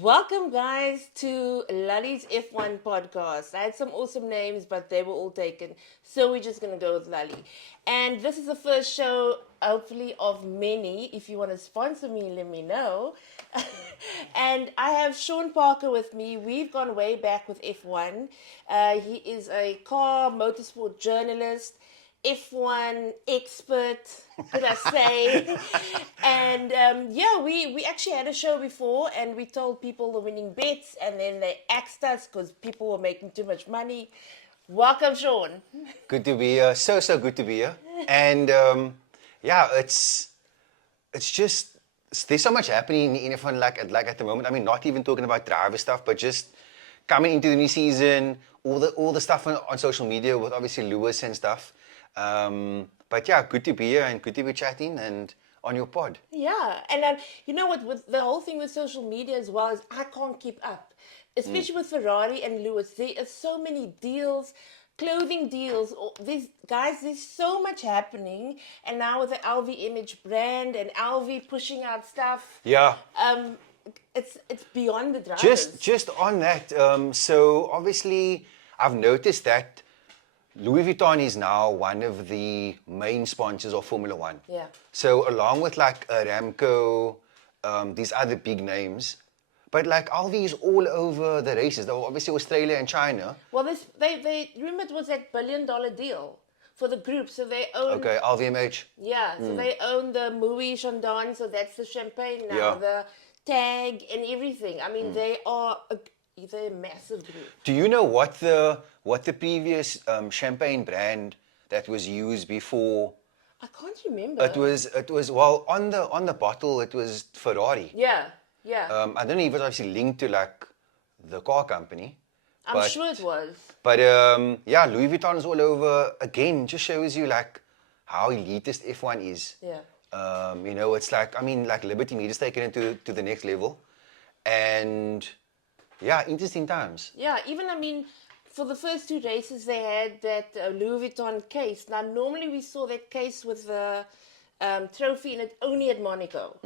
Welcome, guys, to Lallie's F1 podcast. I had some awesome names, but they were all taken. So we're just going to go with Lallie. And this is the first show, hopefully, of many. If you want to sponsor me, let me know. And I have Sean Parker with me. We've gone way back with F1. He is a car motorsport journalist. F1 expert, could I say? And we actually had a show before, and we told people the winning bets, and then they axed us because people were making too much money. Welcome, Sean. Good to be here. So good to be here. And it's just there's so much happening in F1 like at the moment. I mean, not even talking about driver stuff, but just coming into the new season, all the stuff on social media with obviously Lewis and stuff. But yeah, good to be here and good to be chatting and on your pod. Yeah, and you know what? With the whole thing with social media as well is I can't keep up, especially with Ferrari and Lewis. There are so many deals, clothing deals. There's so much happening, and now with the LVMH brand and LV pushing out stuff. Yeah. It's beyond the drivers. Just on that. So obviously, I've noticed that Louis Vuitton is now one of the main sponsors of Formula One. Yeah. So along with like Aramco, these other big names, but like Alvi is all over the races. Though obviously Australia and China. Well, they remember it was that $1 billion deal for the group, so they own. Okay, LVMH. Yeah, so they own the Moët Chandon, so that's the champagne now, Yeah. the tag and everything. I mean, they're a massive group. Do you know what the previous champagne brand that was used before? I can't remember. It was well on the bottle. It was Ferrari. Yeah. I don't know if it was obviously linked to like the car company. I'm sure it was. But yeah, Louis Vuitton is all over. Again, just shows you like how elitist F1 is. Yeah. It's like, I mean, like Liberty Media's taken it to the next level. And yeah, interesting times. Yeah, even, I mean, for the first two races, they had that Louis Vuitton case. Now, normally we saw that case with the trophy in it only at Monaco.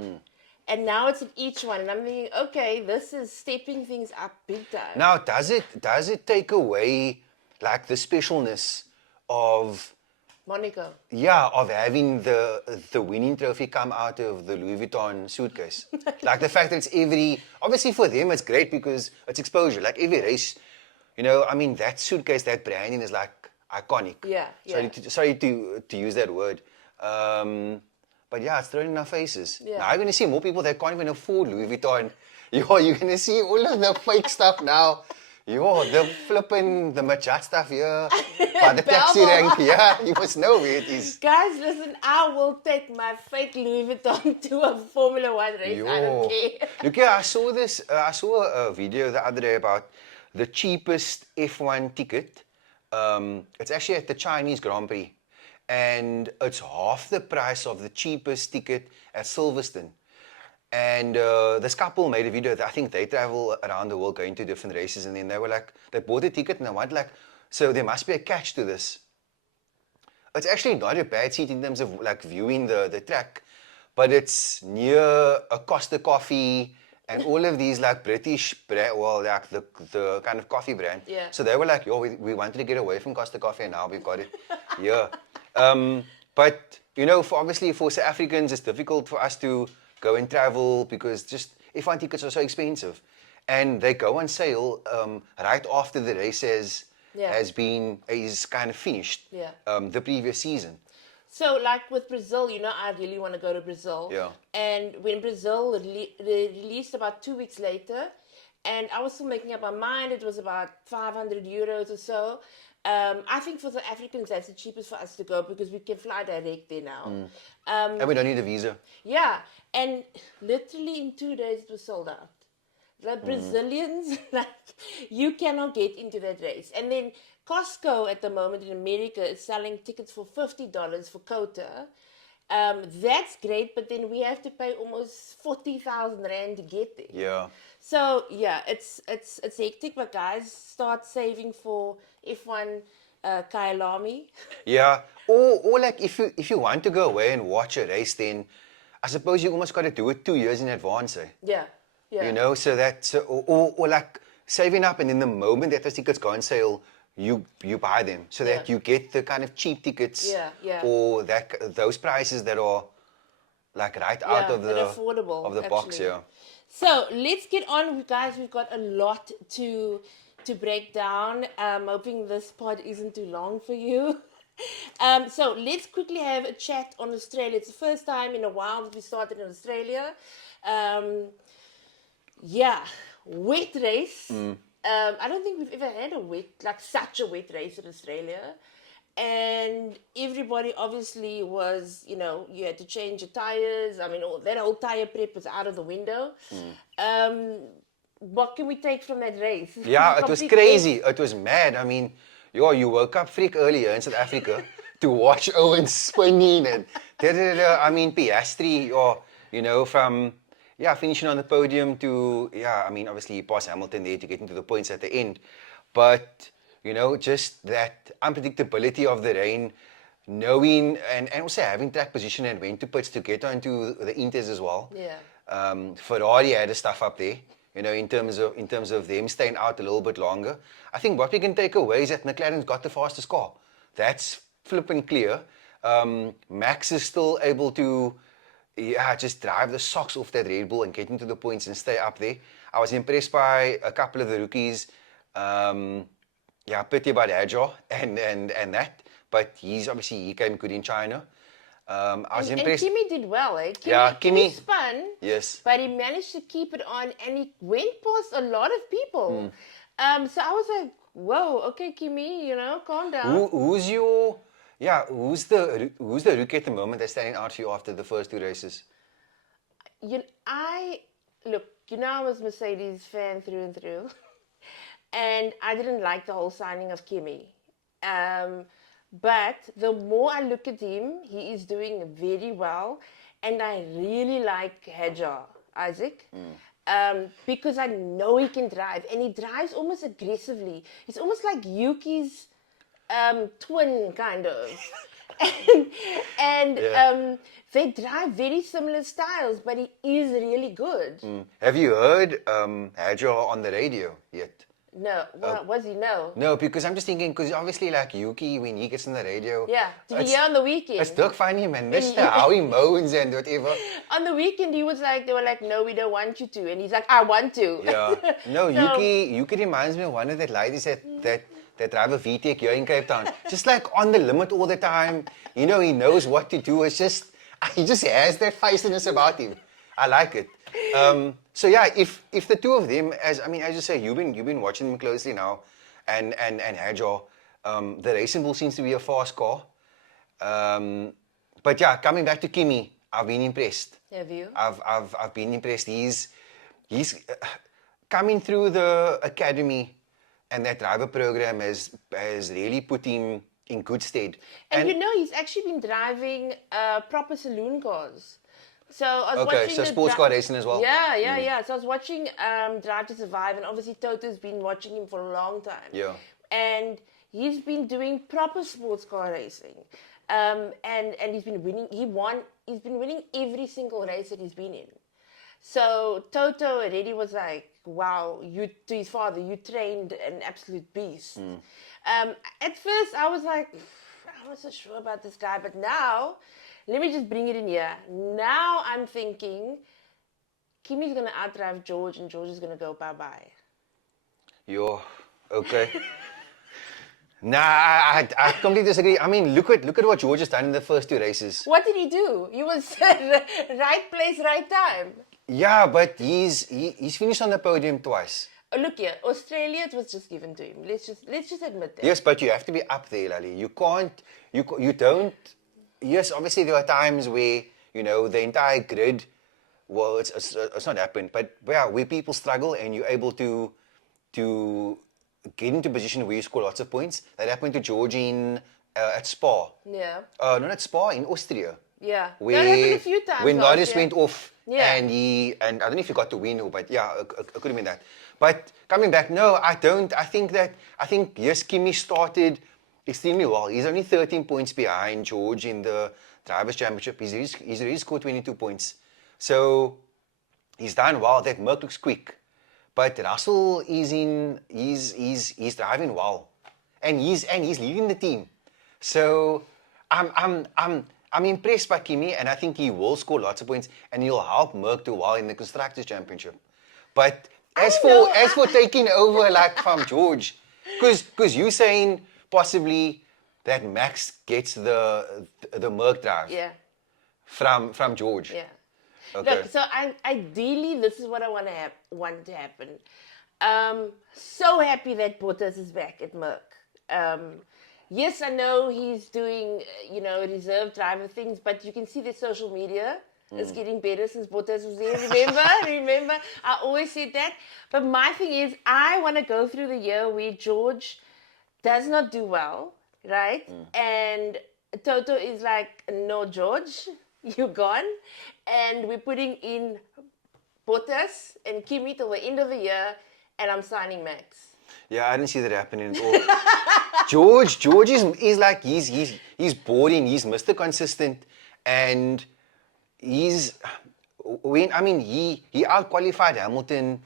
And now it's at each one. And I'm thinking, okay, this is stepping things up big time. Now, does it take away like the specialness of Monaco. of having the winning trophy come out of the Louis Vuitton suitcase? Like the fact that it's obviously for them it's great because it's exposure. Like every race, I mean that suitcase, that branding is like iconic. Yeah. Sorry to use that word. But yeah, it's thrown in our faces. Yeah. Now you're going to see more people that can't even afford Louis Vuitton. You're going to see all of the fake stuff now. The flipping, the Machat stuff here. By the taxi rank, you must know where it is. Guys, listen, I will take my fake Louis Vuitton to a Formula One race. I don't care. Look here, I saw a video the other day about the cheapest F1 ticket. It's actually at the Chinese Grand Prix. And it's half the price of the cheapest ticket at Silverstone. And this couple made a video that I think they travel around the world going to different races, and then they were like, they bought a ticket and they went like, so there must be a catch to this. It's actually not a bad seat in terms of like viewing the track, but it's near a Costa Coffee and all of these like British brand, well, like the kind of coffee brand. Yeah. So they were like, we wanted to get away from Costa Coffee and now we've got it. Yeah. But obviously for South Africans, it's difficult for us to go and travel because just F1 tickets are so expensive, and they go on sale right after the race is kind of finished. Yeah. The previous season. So, like with Brazil, I really want to go to Brazil. Yeah. And when Brazil released about 2 weeks later, and I was still making up my mind, it was about 500 euros or so. I think for the Africans, that's the cheapest for us to go because we can fly direct there now. And we don't need a visa. Yeah, and literally in 2 days it was sold out. The Brazilians, you cannot get into that race. And then Costco at the moment in America is selling tickets for $50 for quota. That's great, but then we have to pay almost 40,000 Rand to get there. Yeah. So yeah, it's hectic, but guys, start saving for F1 Kyalami. Yeah. Or like if you want to go away and watch a race, then I suppose you almost got to do it 2 years in advance. Eh? Yeah. Yeah. You know, so that, so, or like saving up, and in the moment that those tickets go on sale, you buy them so that Yeah. you get the kind of cheap tickets, Yeah, yeah. or those prices that are like right out Yeah, of that the affordable, box, actually. yeah. So let's get on, guys. We've got a lot to break down. Hoping this pod isn't too long for you. So let's quickly have a chat on Australia. It's the first time in a while that we started in Australia. Yeah, wet race. I don't think we've ever had such a wet race in Australia. And everybody obviously was, you had to change your tires. I mean, that whole tire prep was out of the window. What can we take from that race? Yeah, it was Complete crazy. mess. It was mad. I mean, you woke up freak earlier in South Africa to watch Owen spinning and I mean, Piastri, or from finishing on the podium to I mean, obviously he passed Hamilton there to get into the points at the end, but just that unpredictability of the rain, knowing and also having track position and when to pits to get onto the Inters as well. Yeah. Ferrari had the stuff up there, in terms of them staying out a little bit longer. I think what we can take away is that McLaren's got the fastest car. That's flipping clear. Max is still able to, just drive the socks off that Red Bull and get into the points and stay up there. I was impressed by a couple of the rookies. Pity about Adjo and that, but he came good in China. I was impressed. And Kimi did well, eh? Kimi spun. Yes. But he managed to keep it on, and he went past a lot of people. So I was like, whoa, okay, Kimi, calm down. Who's the rookie at the moment that's standing out for you after the first two races? I was a Mercedes fan through and through. And I didn't like the whole signing of Kimi. But the more I look at him, he is doing very well. And I really like Hajar, Isaac. Because I know he can drive. And he drives almost aggressively. He's almost like Yuki's twin, kind of. and they drive very similar styles, but he is really good. Have you heard Hajar on the radio yet? No, what was he? No. No, because I'm just thinking, because obviously like Yuki, when he gets on the radio. Yeah, did you hear on the weekend? It's Dirk funny, man. That's how he moans and whatever. On the weekend, they were like, no, we don't want you to. And he's like, I want to. Yeah. No, Yuki reminds me of one of that ladies that drive a VTEC here in Cape Town. Just like on the limit all the time. He knows what to do. It's just, he just has that feistiness about him. I like it. So yeah, if the two of them, as you say, you've been watching them closely now, and Hajar, the Racing Bull seems to be a fast car. But yeah, coming back to Kimi, I've been impressed. Have you? I've been impressed. He's coming through the academy, and that driver program has really put him in good stead. And he's actually been driving proper saloon cars. So I was watching so sports car racing as well. Yeah. So I was watching Drive to Survive, and obviously Toto's been watching him for a long time. Yeah. And he's been doing proper sports car racing, and he's been winning. He's been winning every single race that he's been in. So Toto already was like, "Wow, to his father, you trained an absolute beast." At first, I was like, "I'm not so sure about this guy," but now. Let me just bring it in here. Now I'm thinking Kimi's going to outdrive George and George is going to go bye-bye. Okay. Nah, I completely disagree. I mean, look at what George has done in the first two races. What did he do? He was right place, right time. Yeah, but he's finished on the podium twice. Look here, Australia, it was just given to him. Let's just admit that. Yes, but you have to be up there, Lallie. You don't. Yes, obviously there are times where the entire grid. Well, it's not happened, but where people struggle and you're able to get into a position where you score lots of points. That happened to George at Spa. Yeah. Not at Spa, in Austria. Yeah. Where, that happened a few times. When Norris went off, yeah. and I don't know if he got to win, but yeah, it could have been that. But coming back, no, I don't. I think yes, Kimi started extremely well. He's only 13 points behind George in the Drivers' Championship. He's already scored 22 points. So, he's done well. That Merc looks quick, but Russell is he's driving well, and he's leading the team. So I'm impressed by Kimi, and I think he will score lots of points, and he'll help Merc do well in the Constructors' Championship. But as for taking over like from George, because you saying possibly that Max gets the Merc drive from George. Yeah. Okay. Look, so ideally, this is what I want to happen. So happy that Bottas is back at Merc. Yes, I know he's doing, reserve driver things, but you can see the social media is getting better since Bottas was there. Remember? I always said that. But my thing is, I want to go through the year where George does not do well, right? And Toto is like, no, George, you're gone. And we're putting in Bottas and Kimi till the end of the year, and I'm signing Max. Yeah, I didn't see that happening at all. George is like he's boring. He's Mr. Consistent, and he out-qualified Hamilton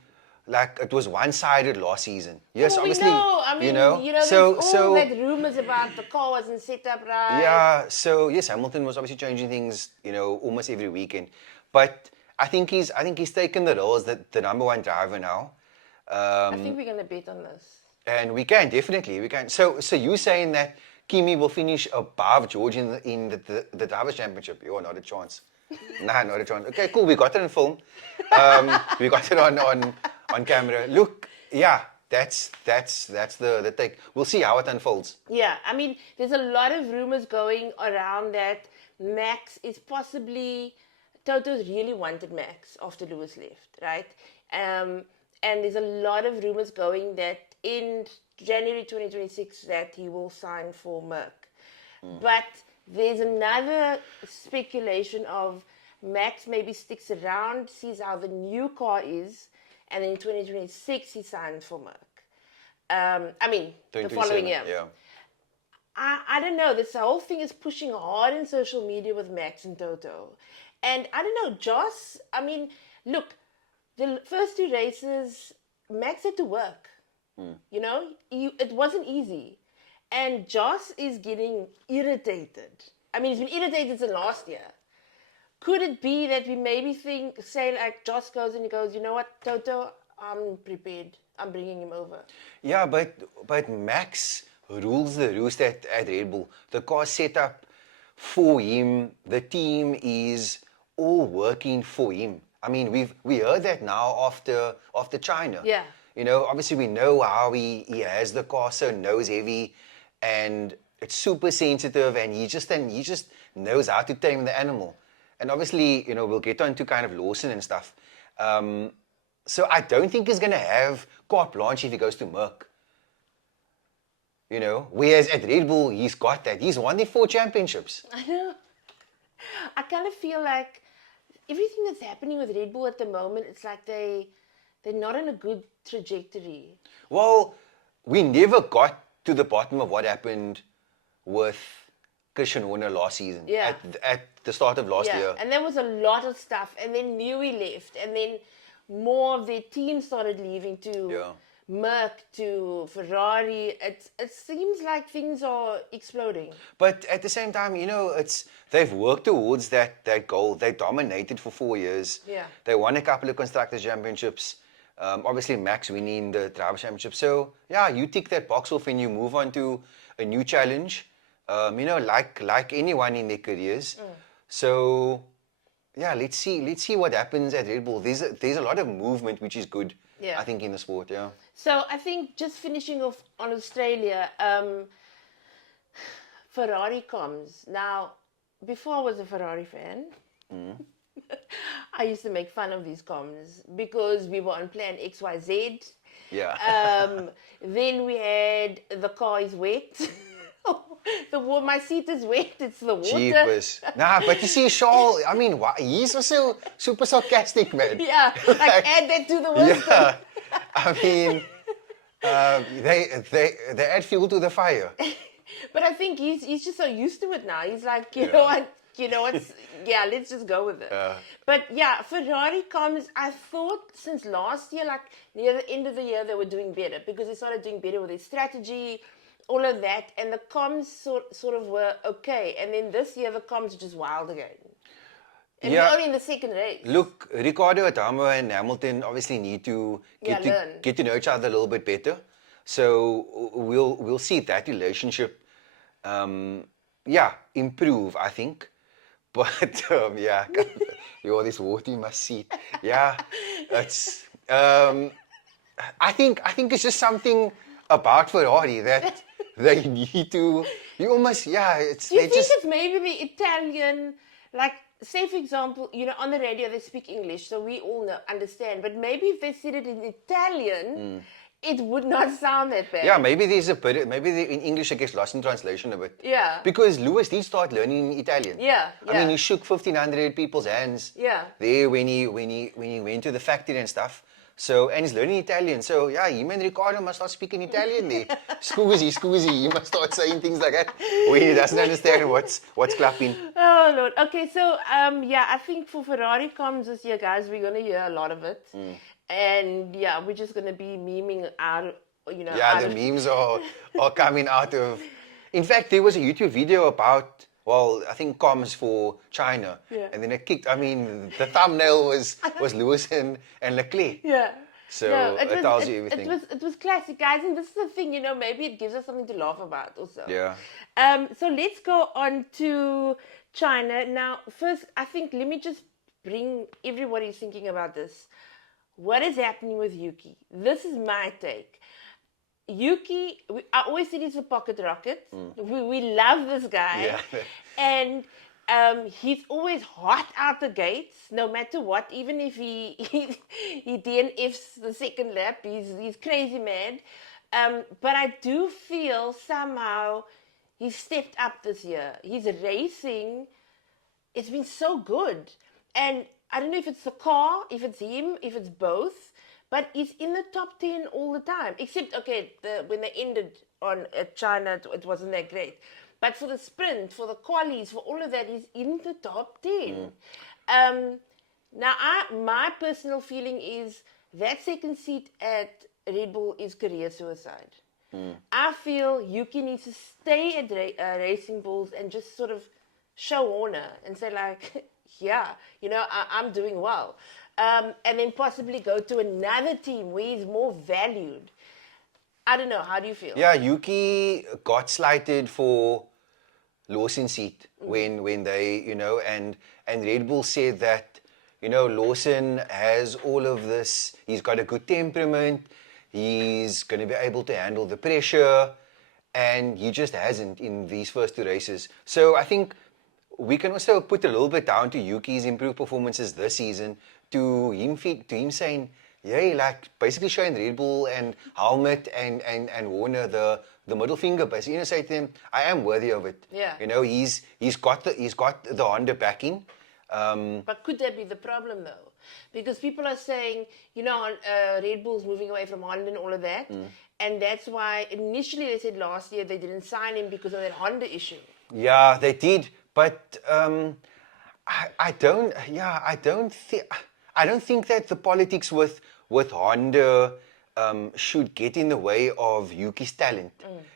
like it was one-sided last season. Yes, obviously, there's all that rumors about the car wasn't set up right. Yeah, so yes, Hamilton was obviously changing things, almost every weekend. But I think he's taken the role as the number one driver now. I think we're gonna bet on this. And we can. So you saying that Kimi will finish above George in the Drivers' Championship? You're not a chance. Nah, not a chance. Okay, cool. We got it on film. We got it on camera. Look, yeah, that's the take. We'll see how it unfolds. Yeah, I mean, there's a lot of rumors going around that Max is possibly Toto's really wanted Max after Lewis left, right? And there's a lot of rumors going that in January 2026 that he will sign for Merc. But there's another speculation of Max maybe sticks around, sees how the new car is, and in 2026 he signs for Merc. The following year. Yeah. I don't know. This whole thing is pushing hard in social media with Max and Toto. And I don't know, Joss, look, the first two races, Max had to work. It wasn't easy. And Joss is getting irritated. He's been irritated since last year. Could it be that we maybe say like Joss goes and he goes, you know what, Toto, I'm prepared. I'm bringing him over. Yeah, but Max rules the roost at Red Bull. The car's set up for him. The team is all working for him. We heard that now after China. Yeah. Obviously we know how he has the car so nose heavy, and it's super sensitive, and he just knows how to tame the animal. And obviously, we'll get on to kind of Lawson and stuff. So I don't think he's going to have carte blanche if he goes to Merc. Whereas at Red Bull, he's got that. He's won the 4 championships. I know. I kind of feel like everything that's happening with Red Bull at the moment, it's like they're not on a good trajectory. Well, we never got to the bottom of what happened with Christian Horner last season. Yeah. At the start of last year. And there was a lot of stuff. And then Newey left. And then more of their team started leaving to Merc, to Ferrari. It seems like things are exploding. But at the same time, they've worked towards that goal. They dominated for 4 years. Yeah. They won a couple of Constructors' Championships. Obviously, Max winning the Drivers' Championship. So, yeah, you tick that box off and you move on to a new challenge. Like anyone in their careers. So, yeah, let's see what happens at Red Bull. There's a lot of movement, which is good. Yeah. I think in the sport. Yeah. So I think just finishing off on Australia, Ferrari Comms. Now, before I was a Ferrari fan, I used to make fun of these comms because we were on plan XYZ. Yeah. Then we had the car is wet. My seat is wet. It's the water. Jeepers. Nah, but you see, Charles, he's also super sarcastic, man. Yeah, add that to the wisdom. Yeah. They add fuel to the fire. But I think he's just so used to it now. He's like, you know what? you know what's, yeah, let's just go with it. But yeah, Ferrari Comms, I thought since last year, like near the end of the year, they were doing better because they started doing better with their strategy, all of that, and the comms sort of were okay. And then this year, the comms are just wild again. And we're only in the second race. Look, Ricciardo, Adamo, and Hamilton obviously need to get to know each other a little bit better. So we'll see that relationship, improve. I think. But yeah, all this water you must see. Yeah, it's. I think it's just something about Ferrari that they need to. You almost It's. Do you think it's maybe the Italian, like? Say, for example, you know, on the radio they speak English, so we all understand. But maybe if they said it in Italian, it would not sound that bad. Yeah, maybe there's a bit. Maybe in English it gets lost in translation a bit. Yeah. Because Lewis did start learning Italian. Yeah. I mean, he shook 1,500 people's hands. Yeah. There when he went to the factory and stuff. So, and he's learning Italian. So yeah, him and Ricciardo must start speaking Italian there. Scusi. He must start saying things like that when he doesn't understand what's clapping. Oh Lord. Okay, so I think for Ferrari Comms this year, guys, we're gonna hear a lot of it, and yeah, we're just gonna be memeing out. You know. Yeah, the memes are coming out of. In fact, there was a YouTube video about. Well, I think comms for China, and then it kicked. I mean, the thumbnail was Lewis and Leclerc. Yeah. So it tells you everything. It was classic, guys, and this is the thing. You know, maybe it gives us something to laugh about also. Yeah. So let's go on to China now. First, I think let me just bring everybody thinking about this. What is happening with Yuki? This is my take. Yuki, I always said he's a pocket rocket. We love this guy. Yeah. And he's always hot out the gates, no matter what. Even if he DNFs the second lap, he's crazy mad. But I do feel somehow he's stepped up this year. His racing, it's been so good. And I don't know if it's the car, if it's him, if it's both. But he's in the top 10 all the time. Except, okay, when they ended on China, it wasn't that great. But for the sprint, for the qualies, for all of that, he's in the top 10. Now, my personal feeling is that second seat at Red Bull is career suicide. I feel Yuki needs to stay at Racing Bulls and just sort of show honor and say like, yeah, you know, I'm doing well. And then possibly go to another team where he's more valued. I don't know. How do you feel? Yeah, Yuki got slighted for Lawson's seat when they, you know, and Red Bull said that, you know, Lawson has all of this. He's got a good temperament. He's going to be able to handle the pressure, and he just hasn't in these first two races. So I think we can also put a little bit down to Yuki's improved performances this season. To him saying, yeah, like basically showing Red Bull and Helmut and Warner the middle finger, basically, you know, say to him, I am worthy of it. Yeah. You know, he's got the Honda backing. But could that be the problem though? Because people are saying, you know, Red Bull's moving away from Honda and all of that, and that's why initially they said last year they didn't sign him because of that Honda issue. Yeah, they did, but I don't think that the politics with Honda should get in the way of Yuki's talent.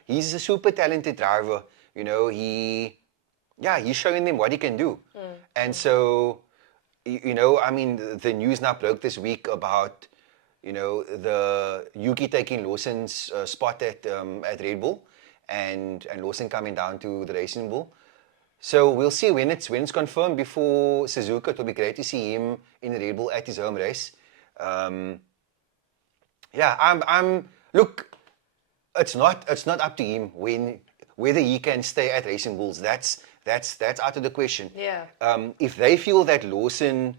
He's a super talented driver. You know, he's showing them what he can do. And so, you know, I mean, the news now broke this week about, you know, the Yuki taking Lawson's spot at Red Bull, and Lawson coming down to the Racing Bull. So we'll see when it's confirmed before Suzuka. It will be great to see him in the Red Bull at his home race. Look, it's not up to him whether he can stay at Racing Bulls. That's out of the question. Yeah. If they feel that Lawson,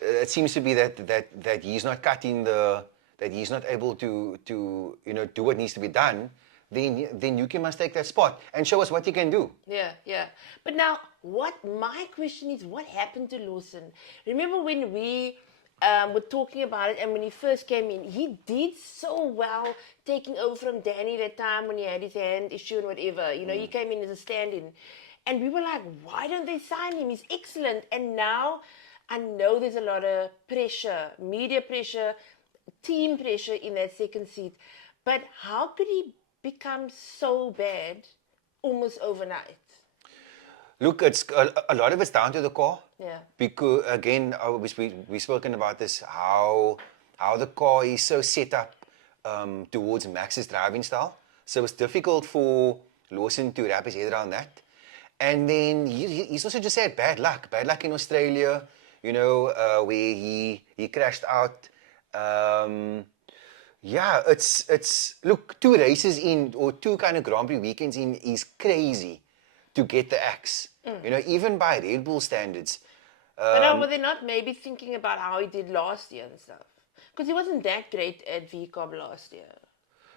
it seems to be that he's not cutting that he's not able to you know, do what needs to be done, then Yuki must take that spot and show us what he can do. Yeah. But now, my question is, what happened to Lawson? Remember when we were talking about it, and when he first came in, he did so well taking over from Danny that time when he had his hand issue and whatever. You know, he came in as a stand-in. And we were like, why don't they sign him? He's excellent. And now I know there's a lot of pressure, media pressure, team pressure in that second seat. But how could he become so bad almost overnight? Look, it's a lot of it's down to the car. Yeah. Because again, we've spoken about this, how the car is so set up towards Max's driving style. So it's difficult for Lawson to wrap his head around that. And then he's also just had bad luck. Bad luck in Australia, where he crashed out. Yeah, it's look, 2 races in, or 2 kind of Grand Prix weekends in, is crazy to get the axe. Even by Red Bull standards. But were they not maybe thinking about how he did last year and stuff? Because he wasn't that great at VCOM last year.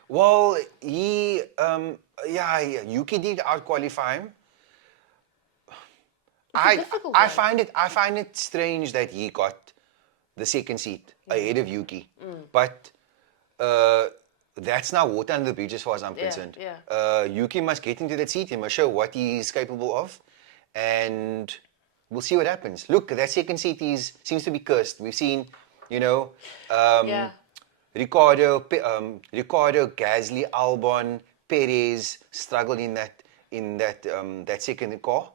Well, Yuki did out-qualify him. I find it strange that he got the second seat ahead of Yuki. But that's now water under the bridge as far as I'm concerned. Yuki must get into that seat. He must show what he's capable of. And we'll see what happens. Look, that second seat seems to be cursed. We've seen, Ricardo, Gasly, Albon, Perez struggled in that second car.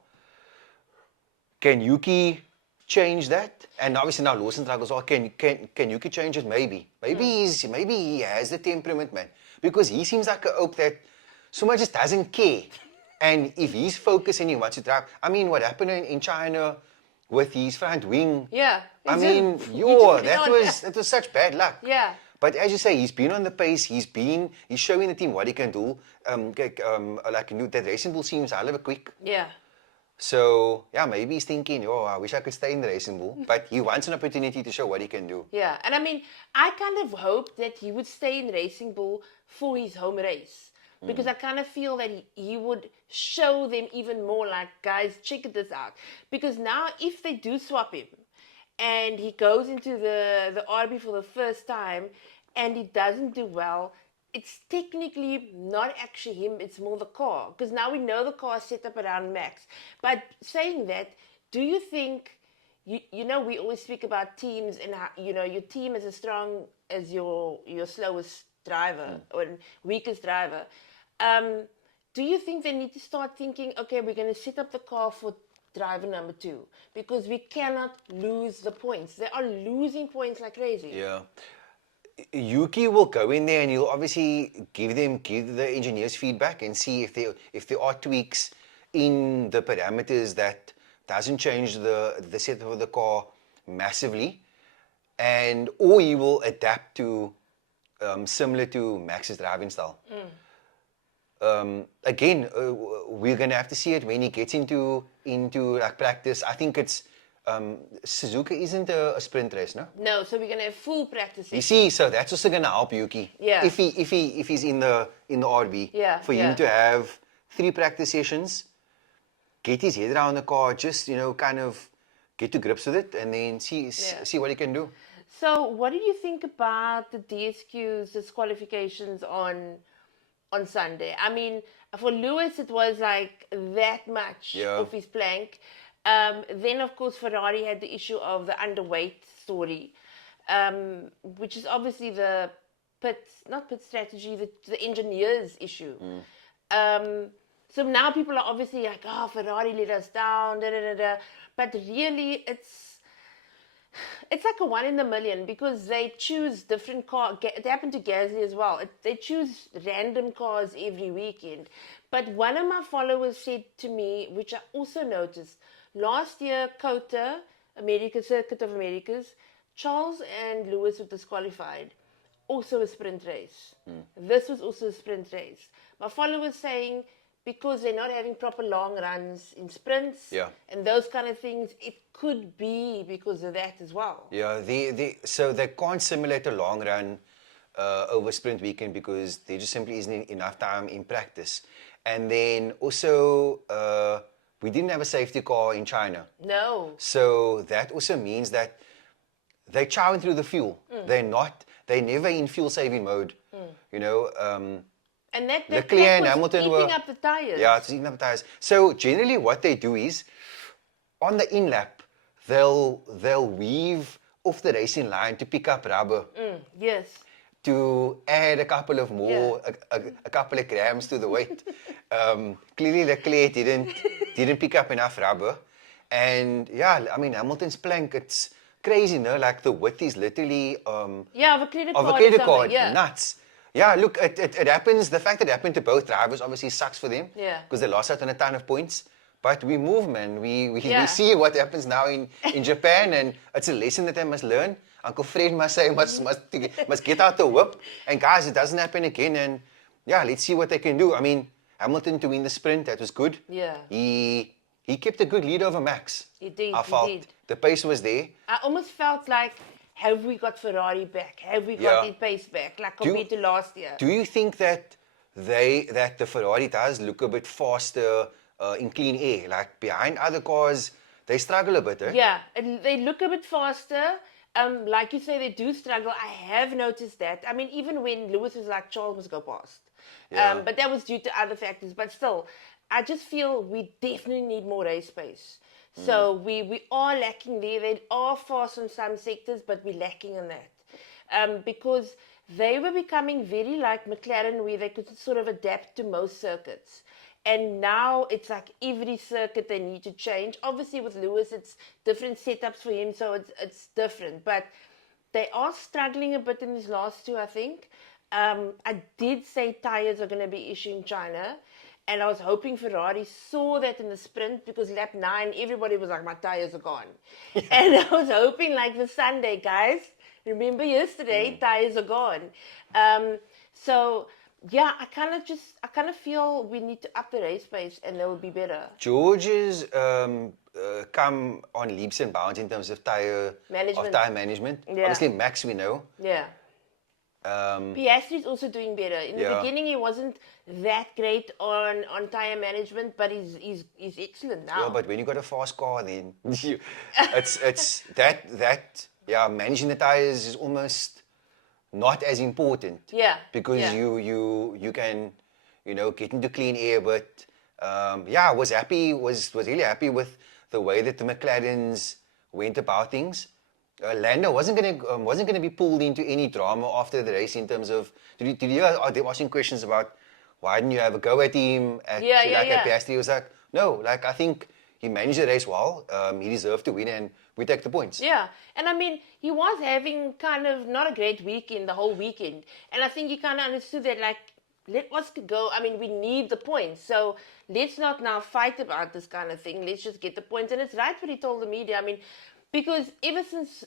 Can Yuki change that? And obviously now Lawson struggles. Can Yuki change it? Maybe he has the temperament, man. Because he seems like a oak that so much just doesn't care. And if he's focused and he wants to drive, I mean, what happened in China with his front wing? Yeah. I mean, that was such bad luck. Yeah. But as you say, he's been on the pace. He's showing the team what he can do. That Racing Bull seems hell of a quick. Yeah. So yeah, maybe he's thinking, I wish I could stay in the Racing Bull. But he wants an opportunity to show what he can do. Yeah, and I mean, I kind of hoped that he would stay in Racing Bull for his home race. Because I kind of feel that he would show them even more, like, guys, check this out. Because now if they do swap him and he goes into the RB for the first time and he doesn't do well, it's technically not actually him, it's more the car. Because now we know the car is set up around Max. But saying that, do you think, we always speak about teams and how, your team is as strong as your slowest driver or weakest driver. Do you think they need to start thinking, okay, we're going to set up the car for driver number 2 because we cannot lose the points. They are losing points like crazy. Yeah. Yuki will go in there and he'll obviously give the engineers feedback and see if there are tweaks in the parameters that doesn't change the setup of the car massively, or he will adapt to similar to Max's driving style. Again, we're gonna have to see it when he gets into like practice. I think it's Suzuka isn't a sprint race, no? No, so we're gonna have full practice. You see, so that's also gonna help Yuki. Yeah. If he's in the RB. Yeah. For him to have 3 practice sessions, get his head around the car, just kind of get to grips with it, and then see what he can do. So, what do you think about the DSQ's disqualifications on Sunday? I mean, for Lewis, it was like that much off his plank. Then, of course, Ferrari had the issue of the underweight story, which is obviously the not pit strategy, the engineer's issue. So now people are obviously like, Ferrari let us down, But really, it's like a 1 in a million because they choose different cars. It happened to Gasly as well. They choose random cars every weekend. But one of my followers said to me, which I also noticed, last year, COTA, Circuit of Americas, Charles and Lewis were disqualified. Also a sprint race. This was also a sprint race. My follower was saying, because they're not having proper long runs in sprints and those kind of things, it could be because of that as well. Yeah, so they can't simulate a long run over sprint weekend because there just simply isn't enough time in practice. And then also, we didn't have a safety car in China. No. So that also means that they're chowing through the fuel. They're never in fuel saving mode. And that Leclerc and track was Hamilton eating were up the tires. Yeah, it's eating up the tires. So generally, what they do is, on the in lap, they'll weave off the racing line to pick up rubber, Yes. to add a couple of more, Yeah. a couple of grams to the weight. Clearly, Leclerc didn't pick up enough rubber, and yeah, I mean Hamilton's plank, it's crazy, no? Like the width is literally Yeah, of a credit of a card. credit or card, something. Yeah. nuts. Yeah, look, it happens. The fact that it happened to both drivers obviously sucks for them. Yeah. Because they lost out on a ton of points. But we move, man. We Yeah. see what happens now in Japan, and it's a lesson that they must learn. Uncle Fred must say, must get out the whip. And guys, it doesn't happen again. And yeah, let's see what they can do. I mean, Hamilton to win the sprint, that was good. Yeah. He kept a good lead over Max. He did, I he felt did. the pace was there. I almost felt like, have we got Ferrari back? Have we got Yeah. the pace back? Like compared to last year. Do you think that the Ferrari does look a bit faster in clean air? Like behind other cars, they struggle a bit, eh? Yeah, and they look a bit faster. Like you say, they do struggle. I have noticed that. I mean, even when Lewis was like, Charles must go past. Yeah. But that was due to other factors. But still, I just feel we definitely need more race pace. So we are lacking there. They are fast in some sectors, but we're lacking in that. Because they were becoming very like McLaren, where they could sort of adapt to most circuits. And now it's like every circuit they need to change. Obviously with Lewis, it's different setups for him, so it's different. But they are struggling a bit in these last two, I think. I did say tires are going to be issue in China. And I was hoping Ferrari saw that in the sprint, because lap 9, everybody was like, my tires are gone. And I was hoping like the Sunday, guys, remember yesterday, tires are gone. So yeah, I kind of feel we need to up the race pace and they will be better. George's come on leaps and bounds in terms of tire management. Yeah. Obviously, Max we know. Yeah. Piastri's also doing better. In the beginning, he wasn't that great on tire management, but he's excellent now. Yeah, but when you got a fast car, then it's that managing the tires is almost not as important. Yeah. Because yeah. you can get into clean air, but I was really happy with the way that the McLarens went about things. Lando wasn't gonna be pulled into any drama after the race in terms of. Did you hear? Are they asking questions about why didn't you have a go at him at Piastri? He was like, no, like I think he managed the race well. He deserved to win, and we take the points. Yeah, and I mean he was having kind of not a great weekend the whole weekend, and I think he kind of understood that like. Let Oscar go. I mean, we need the points. So let's not now fight about this kind of thing. Let's just get the points. And it's right what he told the media. I mean, because ever since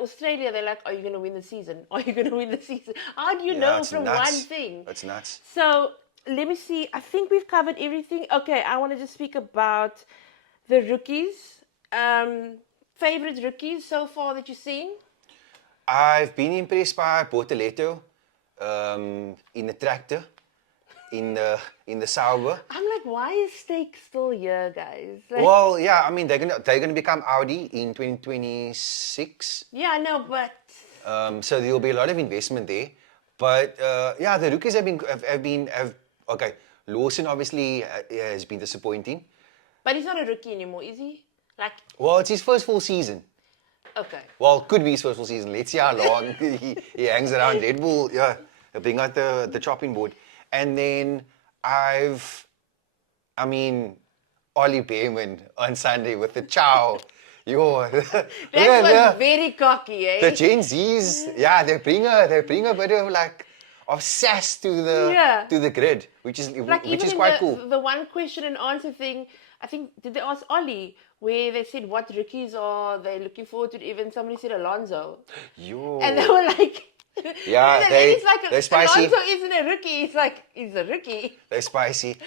Australia, they're like, are you going to win the season? Are you going to win the season? How do you know from nuts. one thing? That's nuts. So let me see. I think we've covered everything. Okay, I want to just speak about the rookies. Favorite rookies so far that you've seen? I've been impressed by Bortoleto in the tractor. In the Sauber. I'm like, why is Steak still here, guys? Like, well, yeah, I mean they're gonna become Audi in 2026. Yeah, I know, but so there will be a lot of investment there. But the rookies have been okay. Lawson obviously has been disappointing. But he's not a rookie anymore, is he? Like, well, it's his first full season. Okay. Well, could be his first full season. Let's see how long he hangs around Red Bull. Yeah, bring out the chopping board. And then Ollie Behrman on Sunday with the chow. That was very cocky, eh? The Gen Zs, they bring a bit of of sass to the grid, which is quite cool. The one question and answer thing, I think, did they ask Ollie where they said what rookies are they looking forward to? Even somebody said Alonso. And they were like. Yeah, they're spicy. Alonso isn't a rookie. He's like, he's a rookie. They're spicy.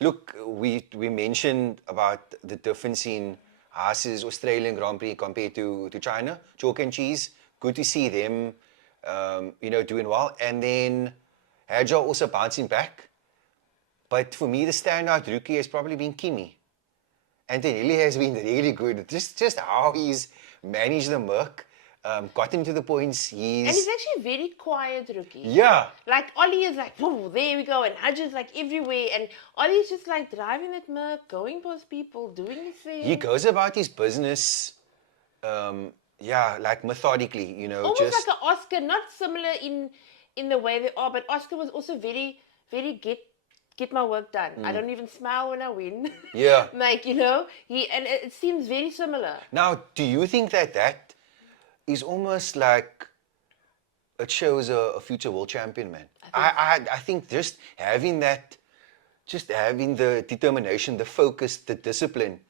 We mentioned about the difference in Haas's Australian Grand Prix compared to China. Chalk and cheese. Good to see them, doing well. And then Hadjar also bouncing back. But for me, the standout rookie has probably been Kimi. Antonelli has been really good. Just how he's managed the Merc. got into the points. And he's actually a very quiet rookie. Yeah. Like Ollie is like, whoa, there we go, and Hudge is like everywhere, and Ollie's just like driving that Merc, going past people, doing his thing. He goes about his business, like methodically, Almost just like an Oscar, not similar in the way they are, but Oscar was also very, very get my work done. I don't even smile when I win. Yeah. Like, it seems very similar. Now, do you think that is almost like it shows a future world champion, man? I think just having the determination, the focus, the discipline.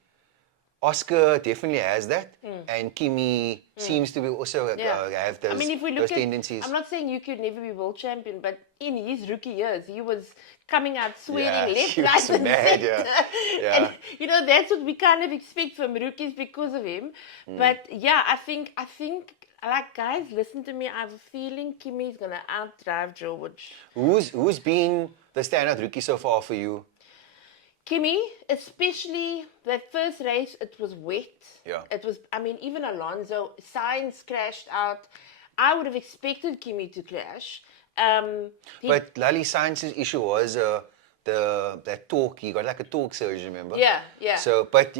Oscar definitely has that, and Kimi seems to be also have those, if we look those tendencies. I'm not saying Yuki would never be world champion, but in his rookie years, he was coming out sweating left, he right, was and mad, center. yeah. And that's what we kind of expect from rookies because of him. But yeah, I think like, guys, listen to me. I have a feeling Kimi's gonna outdrive George. Who's been the standout rookie so far for you? Kimi, especially that first race, it was wet. Yeah. It was, even Alonso, Sainz crashed out. I would have expected Kimi to crash. But Lallie Sainz's issue was that torque. He got like a torque surge, remember? Yeah. So, but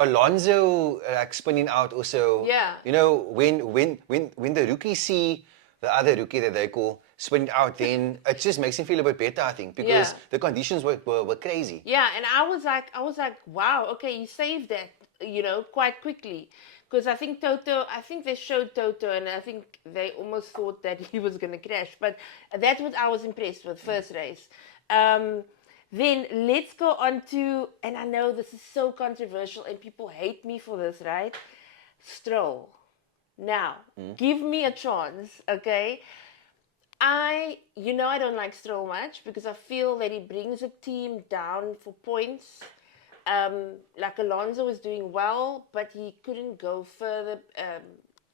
Alonso like spinning out also. Yeah. When the rookies see the other rookie that they call spinning out, then it just makes him feel a bit better, I think, because the conditions were crazy. Yeah, and I was like, wow, okay, you saved that, quite quickly. Because I think they showed Toto, and I think they almost thought that he was going to crash. But that's what I was impressed with, first race. Then let's go on to, and I know this is so controversial, and people hate me for this, right? Stroll. Now, give me a chance, okay? I don't like Stroll much because I feel that he brings a team down for points. Like Alonso was doing well, but he couldn't go further.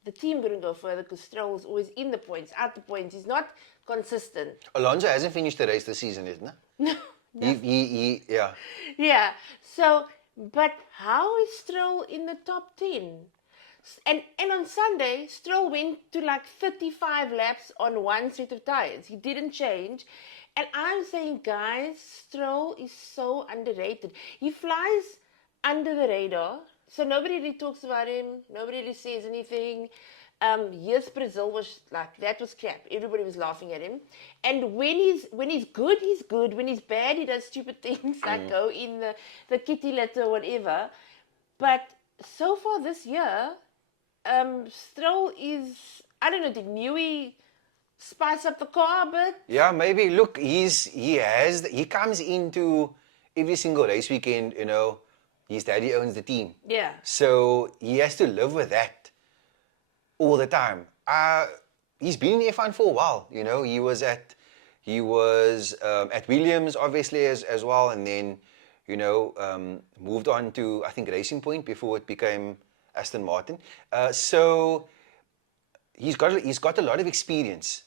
The team couldn't go further because Stroll was always in the points, out the points. He's not consistent. Alonso hasn't finished the race this season, isn't it? No. Yeah. Yeah. So, but how is Stroll in the top 10? And on Sunday, Stroll went to like 35 laps on one set of tires. He didn't change. And I'm saying, guys, Stroll is so underrated. He flies under the radar. So nobody really talks about him. Nobody really says anything. Yes, Brazil was like, that was crap. Everybody was laughing at him. And when he's good, he's good. When he's bad, he does stupid things like go in the kitty litter or whatever. But so far this year, Stroll is, I don't know, did Newey spice up the car a bit? Yeah, maybe. Look, he comes into every single race weekend, his daddy owns the team. Yeah. So he has to live with that all the time. He's been in F1 for a while, he was at Williams obviously as well, and then, moved on to, I think, Racing Point before it became Aston Martin. So he's got a lot of experience.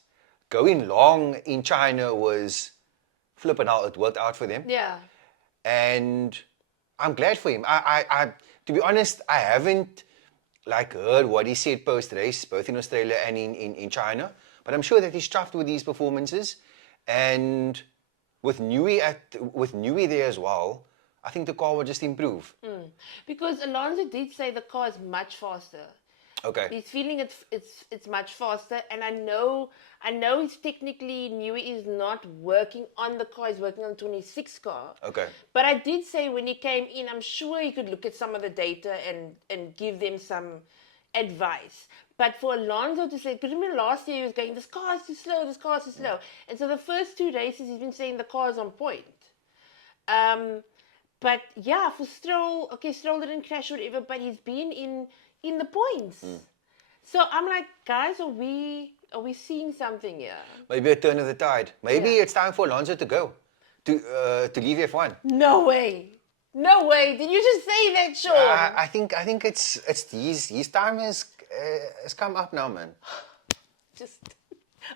Going long in China was flipping out. It worked out for them. Yeah. And I'm glad for him. I to be honest, I haven't heard what he said post race, both in Australia and in China. But I'm sure that he's chuffed with these performances. And with Newey there as well, I think the car will just improve. Because Alonso did say the car is much faster. Okay. He's feeling it's much faster, and I know he's technically Newey is not working on the car, he's working on 26 car. Okay. But I did say when he came in, I'm sure he could look at some of the data and give them some advice. But for Alonso to say, because remember last year he was going, this car is too slow. And so the first two races he's been saying the car is on point. But yeah, for Stroll, okay, Stroll didn't crash or whatever, but he's been in the points. So I'm like, guys, are we seeing something here? Maybe a turn of the tide. Maybe it's time for Alonso to go, to leave F1. No way. Did you just say that, Sean? I think it's his time has come up now, man.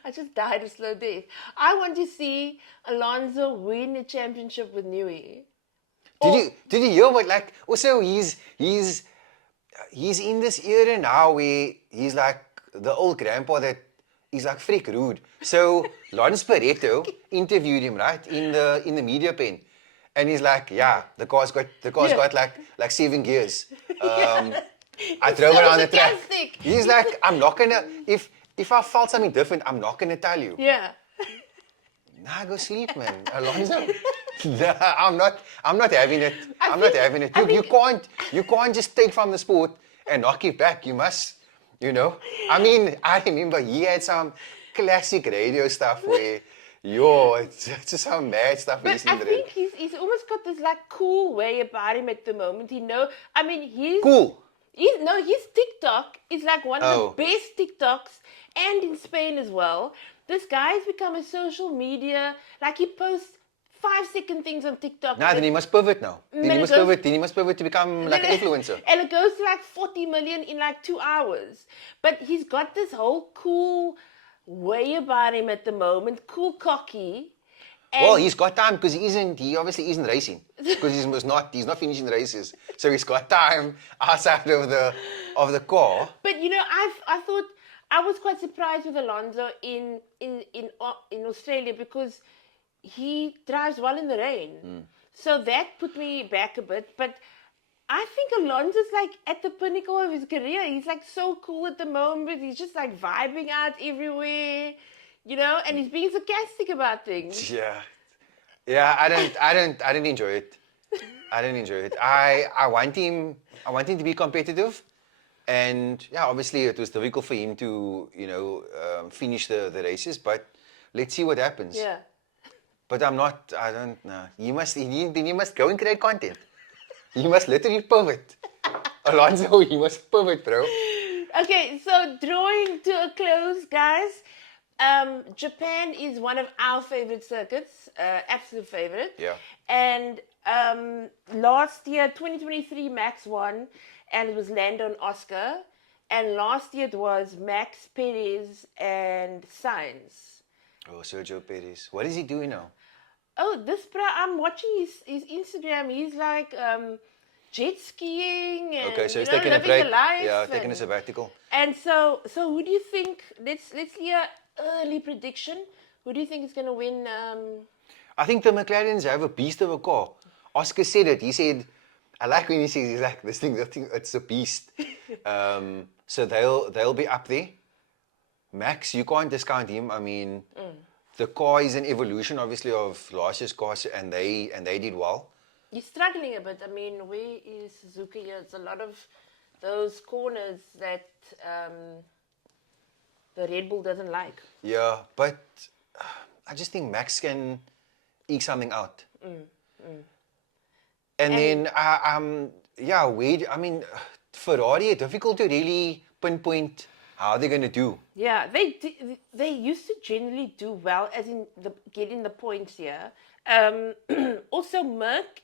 I just died a slow death. I want to see Alonso win a championship with Newey. Did you hear what, also he's he's in this era now where he's like the old grandpa that is like freak rude. So Lawrence Pareto interviewed him right in the media pen, and he's like, yeah, the car's Yeah. got like 7 gears. Yeah. I He's drove so around the track. sarcastic. He's like, I'm not gonna if I felt something different, I'm not gonna tell you. Yeah. Nah, go sleep, man. Alonso. Nah, I'm not having it. I'm not think- having it. I You can't just take from the sport and knock it back. You must, I mean, I remember he had some classic radio stuff where it's just some mad stuff But he's I in the think he's almost got this like cool way about him at the moment. I mean, Cool. His TikTok is like one of Oh. the best TikToks, and in Spain as well. This guy's become a social media, like he posts 5-second things on TikTok. Nah, then he must pivot now. Then Then he it must goes- pivot. Then he must pivot to become like an influencer. And it goes to like 40 million in like 2 hours. But he's got this whole cool way about him at the moment, cool cocky. And Well, he's got time because he obviously isn't racing because he's not finishing races. So he's got time outside of the car. But I thought I was quite surprised with Alonso in Australia because he drives well in the rain. So that put me back a bit. But I think Alonso's like at the pinnacle of his career. He's like so cool at the moment. He's just like vibing out everywhere, and he's being sarcastic about things. Yeah. I don't enjoy it. I don't enjoy it. I want him to be competitive, and yeah, obviously it was difficult for him to finish the races. But let's see what happens. Yeah. But I don't know. You must go and create content. You must literally pivot. Alonso, you must pivot, bro. Okay, so drawing to a close, guys. Japan is one of our favorite circuits, absolute favorite. Yeah. And last year, 2023, Max won, and it was Lando Oscar. And last year it was Max, Perez, and Sainz. Oh, Sergio Perez. What is he doing now? Oh, I'm watching his Instagram. He's like jet skiing and Okay, so he's living taking a break. the life. Yeah, taking a sabbatical. And so who do you think? Let's hear early prediction. Who do you think is going to win? I think the McLarens have a beast of a car. Oscar said it. He said, I like when he says he's like this thing. It's a beast. So they'll be up there. Max, you can't discount him. I mean, the car is an evolution, obviously, of last year's cars, and they did well. He's struggling a bit. I mean, where is Suzuka here? It's a lot of those corners that the Red Bull doesn't like. Yeah, but I just think Max can eke something out. And then, Ferrari are difficult to really pinpoint how they're going to do. Yeah, they used to generally do well, as in getting the points here. Also, Merc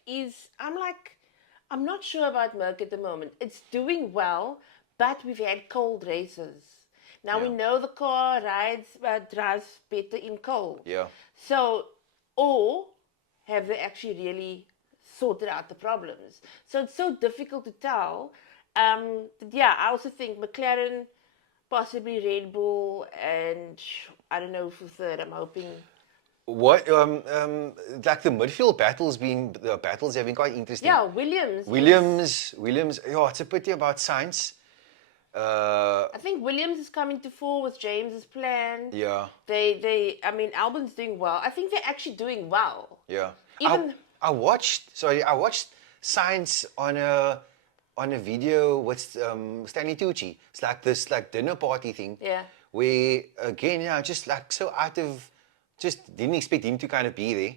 I'm not sure about Merc at the moment. It's doing well, but we've had cold races. Now we know the car drives better in cold. Yeah. So, or have they actually really sorted out the problems? So it's so difficult to tell. I also think McLaren, possibly Red Bull, and I don't know for third. I'm hoping. What like the midfield battles have been quite interesting. Yeah, Williams. Yeah, it's a pity about Sainz. I think Williams is coming to fore with James's plan. Yeah. Albon's doing well. I think they're actually doing well. Yeah. Even I watched Sainz on a video with Stanley Tucci. It's like this dinner party thing. Yeah. Where again, just like so just didn't expect him to kind of be there.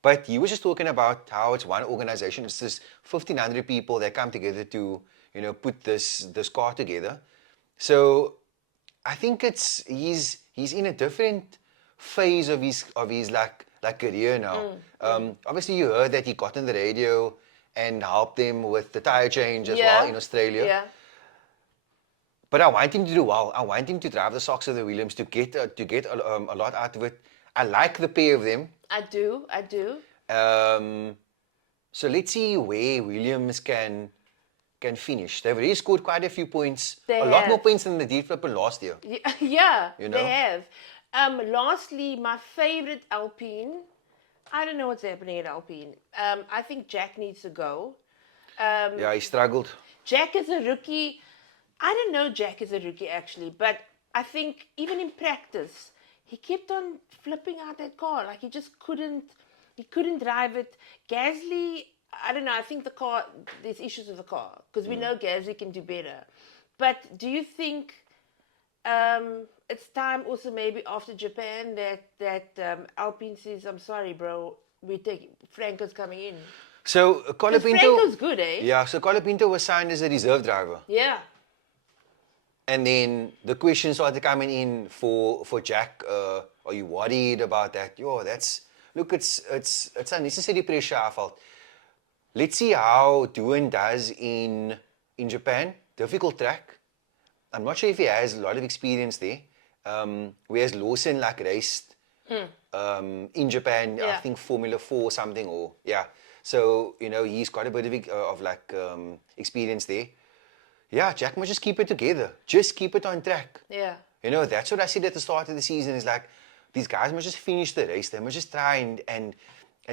But he was just talking about how it's one organization. It's just 1,500 people that come together to, put this car together. So I think he's in a different phase of his like career now. Obviously you heard that he got on the radio and helped them with the tire change as well in Australia. Yeah. But I want him to do well. I want him to drive the socks of the Williams to get a lot out of it. I like the pair of them. I do. So let's see where Williams can can finish. They've already scored quite a few points, They a lot more have. points than they did for last year. Yeah, You know? they have. Lastly, my favorite Alpine. I don't know what's happening at Alpine. I think Jack needs to go. Yeah, he struggled. Jack is a rookie. I don't know Jack is a rookie actually, but I think even in practice, he kept on flipping out that car. Like he just couldn't drive it. Gasly, I don't know, I think the car, there's issues with the car because we know Gasly can do better. But do you think it's time also maybe after Japan that Alpine says, I'm sorry, bro, Franco's coming in? So Because Colapinto, Franco's good, eh? yeah. So Colapinto was signed as a reserve driver, Yeah. and then the questions started coming in for Jack. Are you worried about that? Yo, look, it's unnecessary pressure. I felt. Let's see how Doohan does in Japan. Difficult track. I'm not sure if he has a lot of experience there. Whereas Lawson raced in Japan, I Yeah. think Formula 4 or something, or yeah. So, he's got a bit of experience there. Yeah, Jack must just keep it together. Just keep it on track. Yeah. That's what I said at the start of the season is like, these guys must just finish the race. They must just try and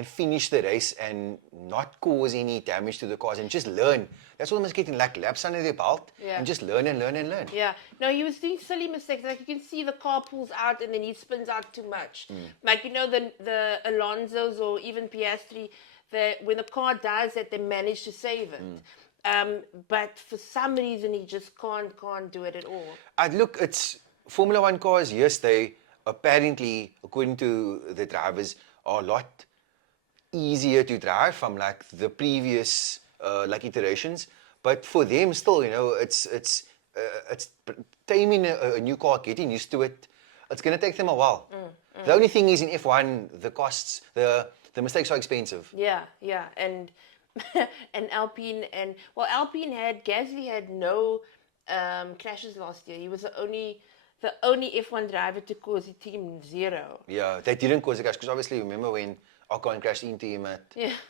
finish the race and not cause any damage to the cars and just learn. That's what must getting like laps under their belt and just learn and learn and learn. Yeah. No, he was doing silly mistakes. Like you can see the car pulls out and then he spins out too much. Like the Alonsos or even Piastri, when the car does that, they manage to save it. But for some reason, he just can't do it at all. Look, it's Formula One cars. Yes, they apparently, according to the drivers, are a lot easier to drive from like the previous iterations. But for them, still, it's taming a new car, getting used to it. It's gonna take them a while. The only thing is in F1, the costs, the mistakes are expensive. Yeah, and and Alpine Gasly had no crashes last year. He was the only F1 driver to cause his team 0. Yeah, they didn't cause a crash because obviously remember when Ocon crashed into him at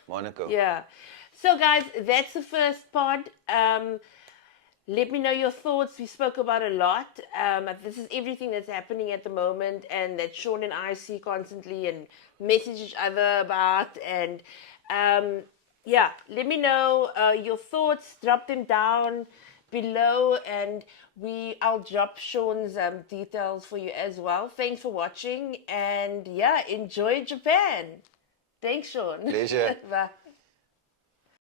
Monaco. Yeah. So guys, that's the first pod. Let me know your thoughts. We spoke about a lot. This is everything that's happening at the moment and that Sean and I see constantly and message each other about. And let me know your thoughts. Drop them down below and I'll drop Sean's details for you as well. Thanks for watching and enjoy Japan. Thanks, Sean. Pleasure. Bye.